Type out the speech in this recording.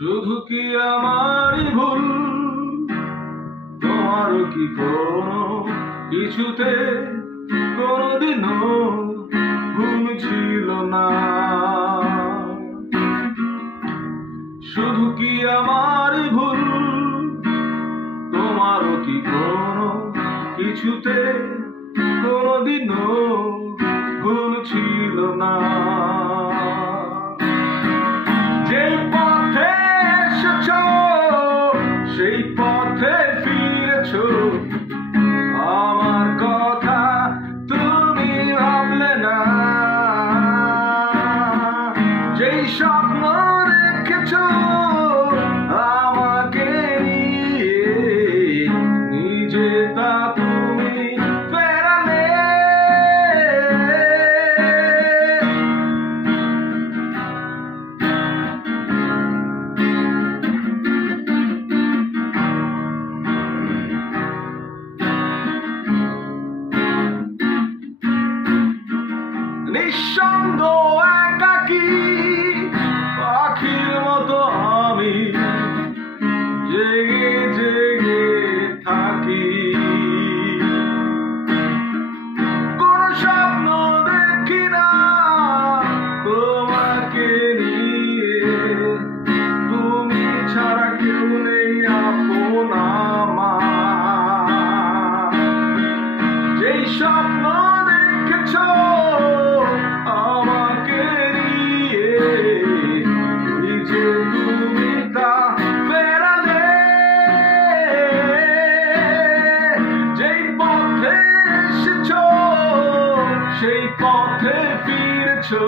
শুধু কি আমারই ভুল, তোমারও কি কোনো কিছুতে কোনোদিনও ভুল ছিল না? শুধু কি আমারই ভুল, তোমারও কি কোনো কিছুতে কোনোদিনও ভুল ছিল না? যে পথে এসেছো সেই পথে ফিরেছো, আমার কথা তুমি ভাবলে না। যেই স্বপ্ন রেখেছো আমাকে নিয়ে, নিজে তা তুমি ফেরালে। নিঃসঙ্গ একাকী পাখির মতো আমি জেগে জেগে থাকি। কোন স্বপ্ন দেখি না তোমাকে নিয়ে, তুমি ছাড়া কেউ নেই আপন আমার। যেই স্বপ্ন দেখেছো আমাকে নিয়ে, নিজে তুমি তা ফেরালে। যেই পথে এসেছো সেই পথে ফিরেছো।